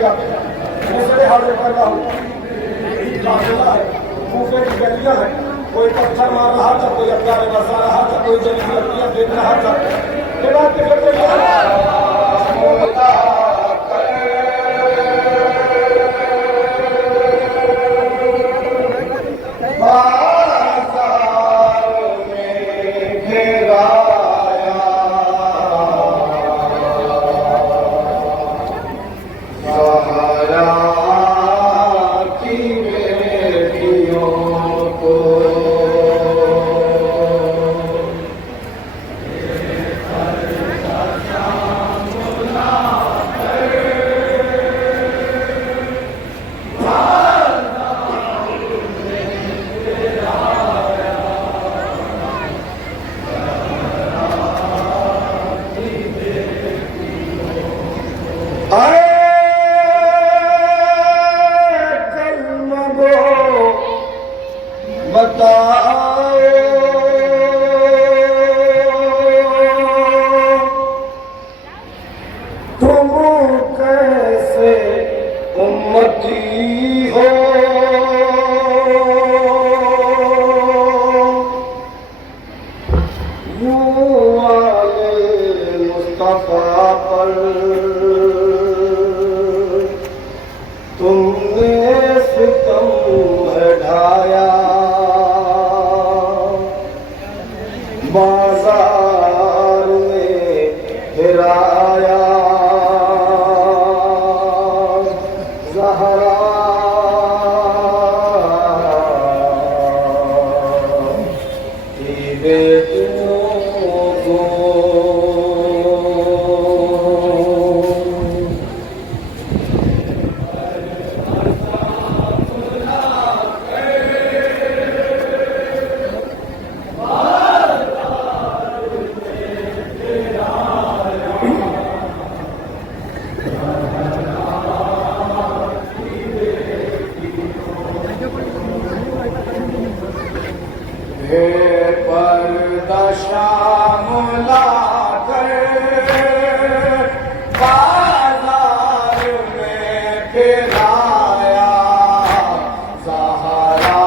कीजिएगा। दूसरे हाजिर कर रहा हूँ, काफिला है, कूफे की गलियां है, कोई पत्थर मार रहा था, कोई अफगाने बरसा रहा था, कोई जली लड़कियां देख रहा था। बाजार में फिराया ज़हरा की बेटियों को। पर्दा शाम लाकर बाजार में फिराया ज़हरा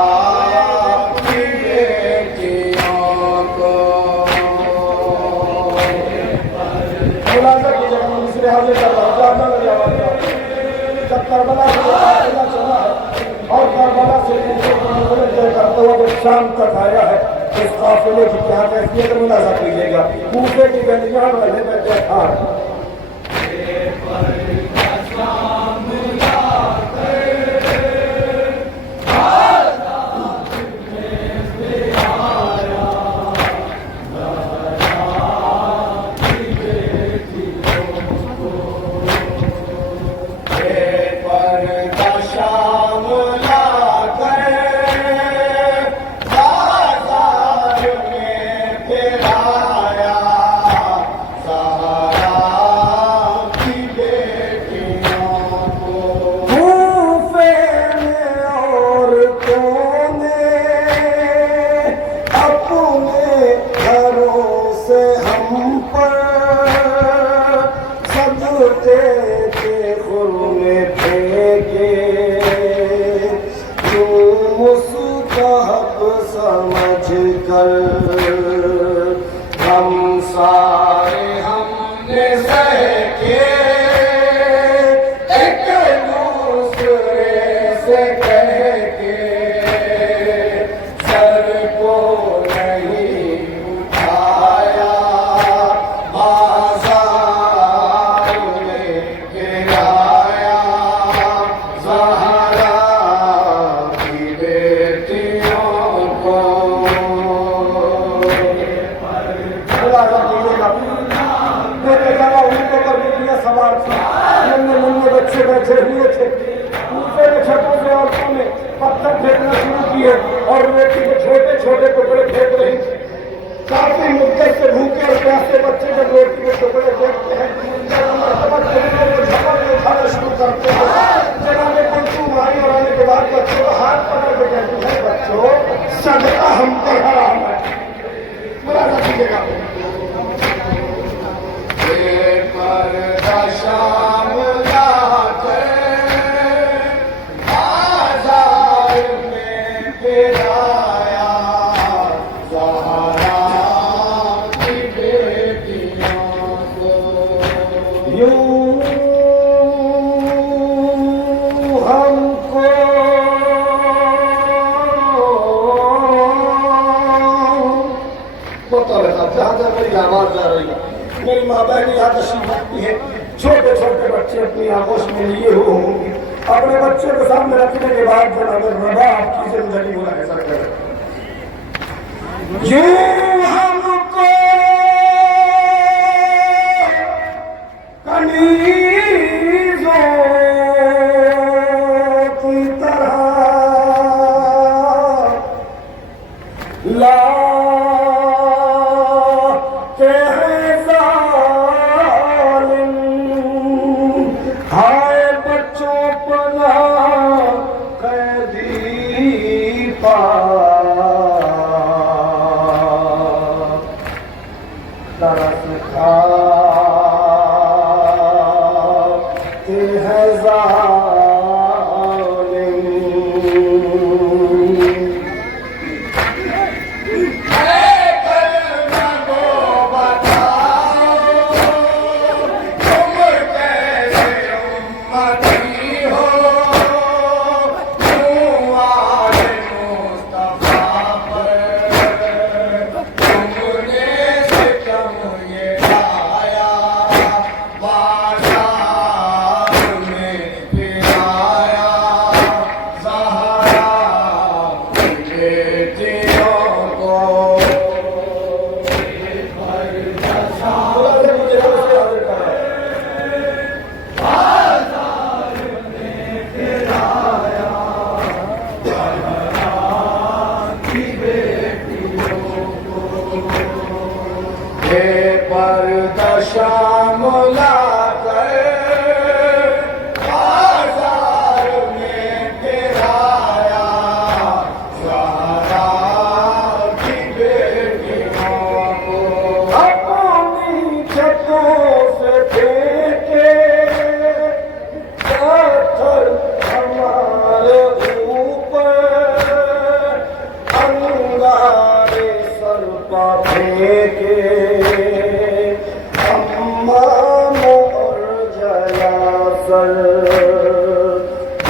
की बेटियों को। दूसरे हाजिर कर जब करबला से चला है और करबला से करते हुए शाम तक आया है, इस काफिले की क्या कैफियत मुलाजा कीजिएगा। कूफे की गलियां वाले में देखा समझ कर हम सारे हमने सह के एक दूसरे से कह के सर को नहीं उठाया बाजार में गिराया ज़हरा की बेटियों को। सवार नन्हे नन्हे बच्चे बैठे हुए थे, दूसरे के छतों से औरतों ने पत्थर फेंकना शुरू किए और बेटी के छोटे छोटे टुकड़े फेंक रही थी। काफी मुद्दत से भूखे और प्यासे बच्चे जब रोटी के टुकड़े देखते हैं उठाना शुरू करते हैं। जनाब कुलसूम आई और आने के बाद बच्चों का हाथ पकड़ के कहती है, बच्चों सदका हम पर हराम है, मुलाजा कीजिएगा। शाम लाकर मेरी माँ बहन यहाँ तशरीफ रखती है, छोटे छोटे बच्चे अपनी आगोश में लिए हुए होंगे। अपने बच्चे को सामने रखने के बाद जनाब रबा आपकी जिंदगी मुलाहिजा करें। यूं हमको कनीज़ों की तरह लाते हैं ज़ालिम, हाय बच्चों पना कैदी पा तरस खाते हैं ज़ालिम।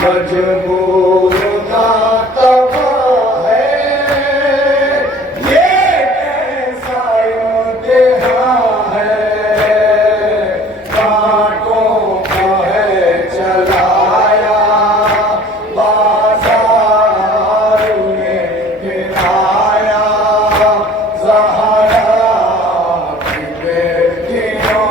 मजबूर ना तवा है ये कैसा इम्तिहान है, कांटों को है चलाया बाजार में फिराया ज़हरा की बेटियों को।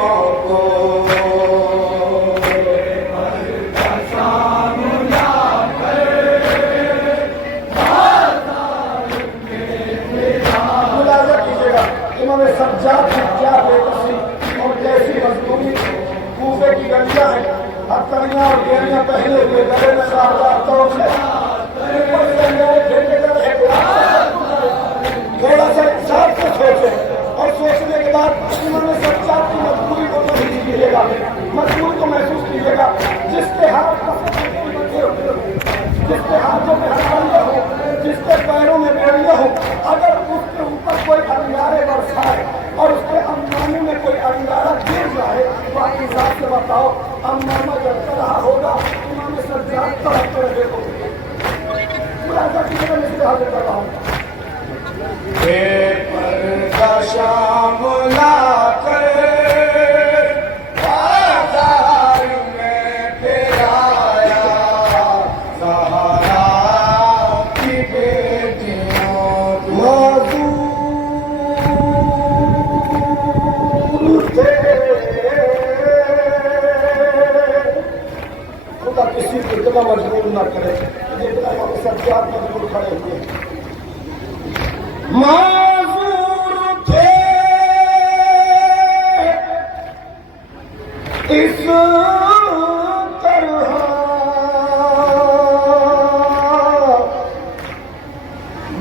सज्जाद की क्या बेकसी और कैसी मजबूरी, कूफे की गलियां हैं, हथकड़ियां और गेड़ियां पहने हुए, गले में शानदार तोप है, ऊपर से मेरे ठेकेदार है। थोड़ा सा इंसाफ से सोचे और सोचने के बाद इन्होंने सज्जाद की मजबूरी को महसूस कीजिएगा, मजबूरी को महसूस कीजिएगा। जिसके हाथों में हथकड़ियां हो, जिसके पैरों में बेड़ियां हो, अगर उसके ऊपर कोई अंगारे बरसाए और उसके अम्मानी में कोई अंगारा गिर जाए तो आप हिसाब से बताओ अम्मामा जलता रहा होगा, इन्होंने सज्जाद तरफ रहे होंगे। पूरा की जगह मैं इससे हाजिर कर रहा हूँ। शाम किसी को इतना मजबूर न करे जितना सज्जाद मजबूर खड़े हुए माजूर थे इस तरह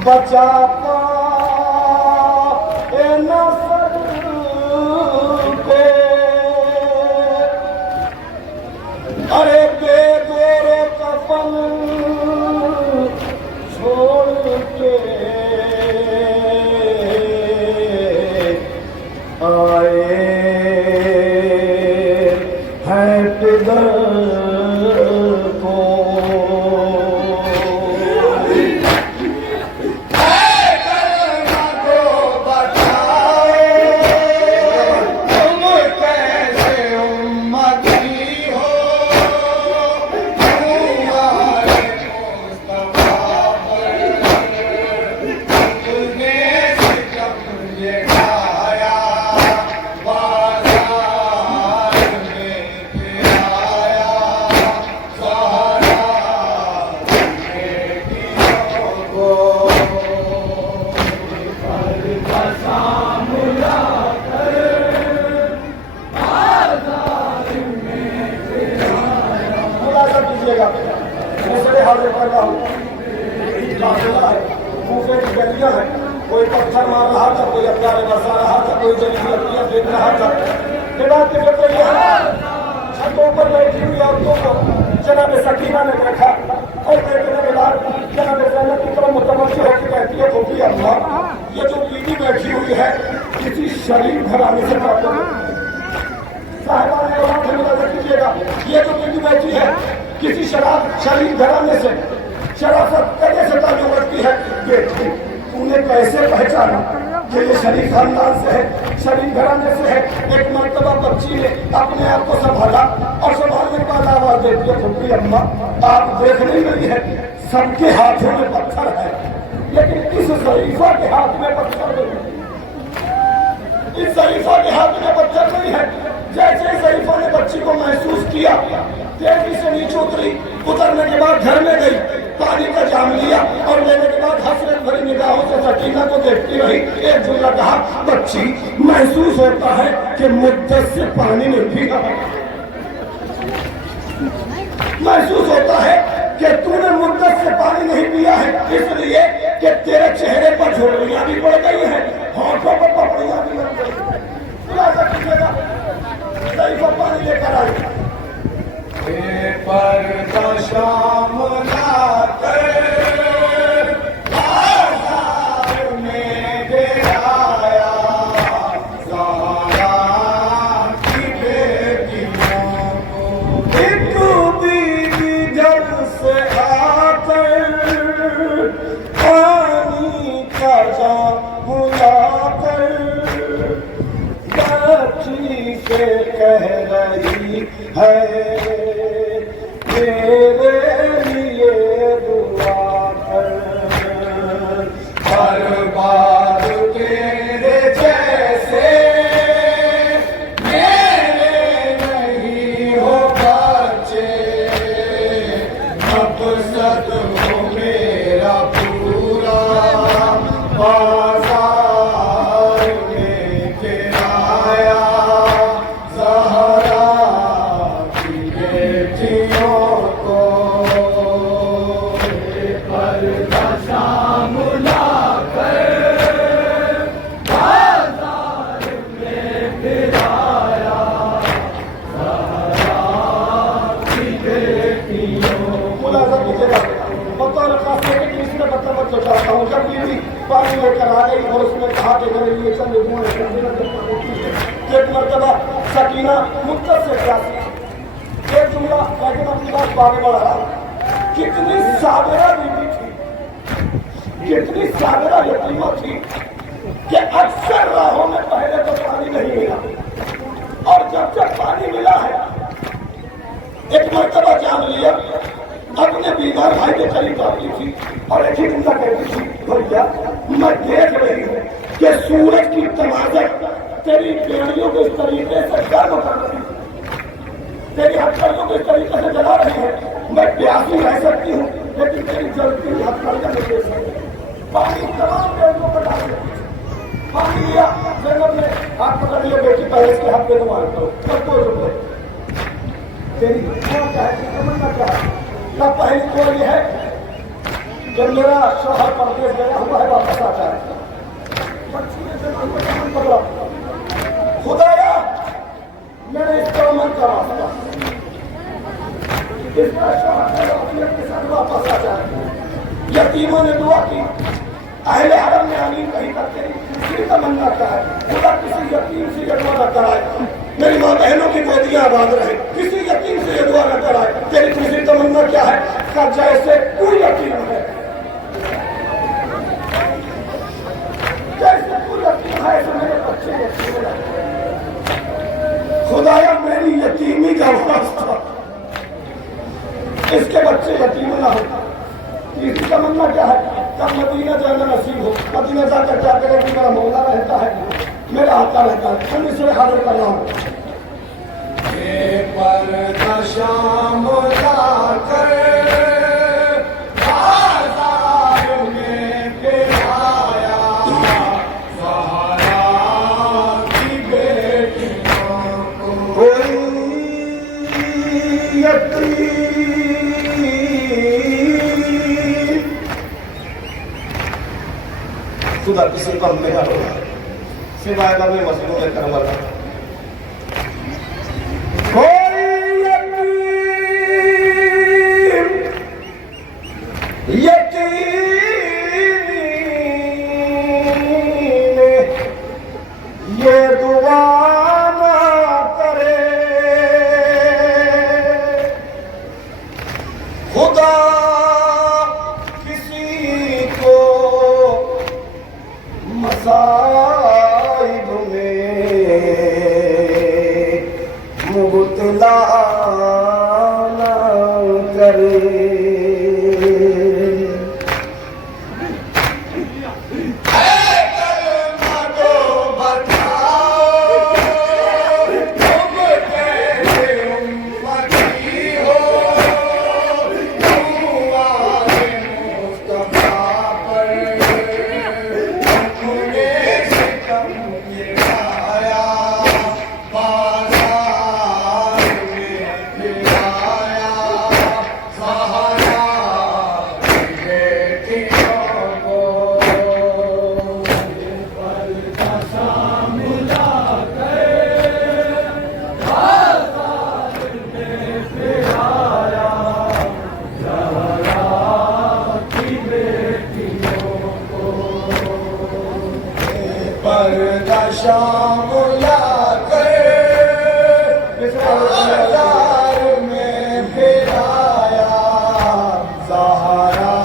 बचा पाए न सबको। अरे बेगोरो कफन छोड़ के आए हैं पिदर को। कीजिएगा, दूसरे हाजिर कर रहा हूँ। काफिला है, दूसरे की गलियां है, कोई पत्थर मार रहा था, कोई अत्यारे बरसा रहा था, कोई जली लकड़ियां देख रहा था। छतों पर बैठी हुई औरतों को जनाब सकीना ने देखा और देखने के बाद जनाब ज़ैनब की तरफ मुतवज्जो होकर कहती है, तो भी अल्लाह, ये जो बीवी बैठी हुई है किसी शरीफ घराने से प्राप्त है। साहिबा ने वहां से मुलाजा कीजिएगा, ये जो बीवी बैठी है किसी शरीफ घराने से, शराफत कैसे से ताल्लुक रखती है। बेटी, तूने कैसे पहचाना कि ये शरीफ खानदान से है, शरीफ घराने से है। एक मर्तबा बच्ची ने अपने आप को संभाला और संभालने के बाद आवाज देती है, खुद अम्मा आप देख नहीं रही है, सबके हाथों में पत्थर है, लेकिन इस शरीफा के हाथ में पत्थर नहीं, इस शरीफा के हाथ में पत्थर नहीं है। जैसे शरीफा ने बच्ची को महसूस किया, तेजी से नीचे उतरी, उतरने के बाद घर में गई, पानी का जाम लिया और लेने के बाद हसरत भरी निगाहों से सकीना को देखती रही। एक जुमला कहा, बच्ची महसूस होता है कि मुद्दत से पानी नहीं पीना, महसूस होता है कि तूने मुद्दत से पानी नहीं पिया है, इसलिए कि तेरे चेहरे पर झुर्रियां भी पड़ गई हैं, होठों पर पपड़ियां भी लग गई। खुलासा कीजिएगा, शरीफा पानी लेकर आई। पर शाम कह रही है मेरे लिए दुआ कर, हर बार तेरे जैसे मेरे नहीं हो बचे, मकसद हो मेरा पूरा पानी लेकर आ गई और उसने कहा कि मेरे लिए चंद एक मरतबा सकीना मुद्दत से प्यासी, एक जुमला लेकिन अपनी बात आगे बढ़ा रहा। कितनी सागरा बीवी थी, कितनी सागरा यतीमा थी कि अक्सर राहों में पहले तो पानी नहीं मिला और जब जब पानी मिला है एक मरतबा जान लिया, अपने बीमार भाई के करीब आती थी और एक ही जुमला कहती थी, भैया मैं देख रही हूँ कि सूरज की तमाजत तेरी बेड़ियों को इस तरीके से गर्म कर रही है, तेरी हथकड़ियों को इस तरीके से जला रही है, मैं प्यासी रह सकती हूँ लेकिन तेरी जलती हुई हथकड़ियां नहीं दे सकती। पानी तमाम बेड़ियों पर डाल देती, पानी लिया, ज़ैनब ने हाथ पकड़ लिया, बेटी पहले इसके हाथ पे तो मार दो, सब तो रुक गए। तेरी क्या है, तमन्ना क्या है? तब पहली तो ये है जब मेरा शौहर परदेश गया हुआ है, वापस आता है, खुदाया मैंने इसका मन का रास्ता, इसका शौहर के साथ वापस आ जाए। यतीमों ने दुआ की, अहले हरम ने आमीन कही करते, किसी तमन्ना क्या है, खुदा किसी यतीम से ये दुआ न कराए, मेरी माँ बहनों की गोदियां आबाद रहे, किसी यतीम से ये दुआ न कराए। तेरी दूसरी तमन्ना क्या है? का जैसे कोई यतीम है, जैसे कोई यतीम है ऐसे मेरे बच्चे यतीम है। खुदाया मेरी यतीमी का वास्ता इसके बच्चे यतीम ना हो। तीसरी तमन्ना क्या है? कब मदीना जाना नसीब हो, मदीना जाकर क्या करें कि मेरा मौला रहता है, मेरा आता रहता है, हम इसलिए हाजिर कर रहा हूँ। पर शाम जाकर बाजार में फिर आया, सहारा की बेटियों को कोई यतीम sudah disimpan dengan siapa kami masih boleh karena मसाइब में मुबतला ना करे। शाम लाकर बाजार में फिराया सहारा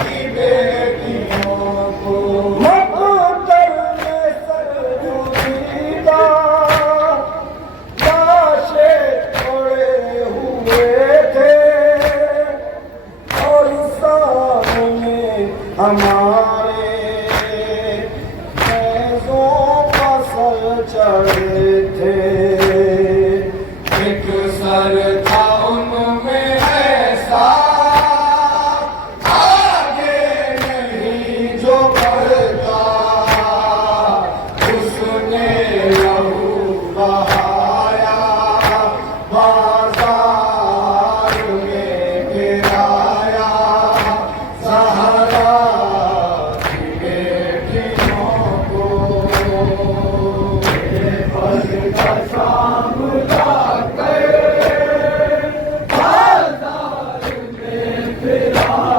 की बेटियों को। मकतर में सरगुजीदा लाशें पड़े हुए थे और सामने हमारे चढ़े थे। एक सर था उनमें ऐसा आगे नहीं जो बढ़ता, उसने लहू बहाया बाजार में गिराया सहारा की बेटियों को। शाम लाकर बाजार में फिरा